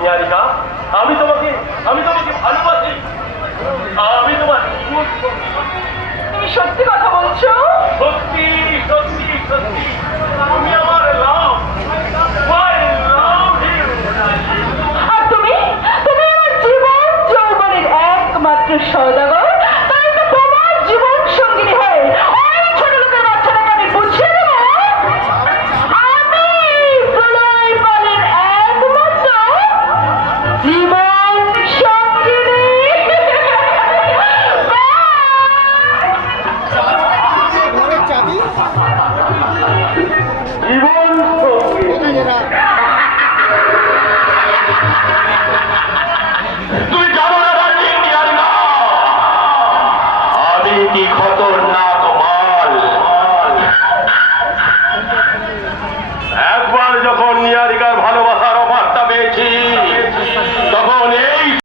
নিহারিকা, আমি তোমাকে ভালোবাসি। আমি তোমার জীবন সঙ্গী। তুমি সত্যি কথা বলছো? সত্যি সত্যি সত্যি, তুমি আমার লাভ। I love you. আর তুমি তুমি আমার জীবন যৌবনের একমাত্র সওদাগর। তাই তো তোমার জীবন সঙ্গিনী হয়ে ওই ছোট লোকের বাচ্চাটাকে আমি বুঝিয়ে দেবো আমি প্রলয় পালের একমাত্র জীবন সঙ্গিনী। ঘরের চাবি জীবন সঙ্গী। তুই জানো না দার্জিলিং নিহারিকা, আমি কি খতরনাক মাল। একবার যখন নিহারিকার ভালোবাসা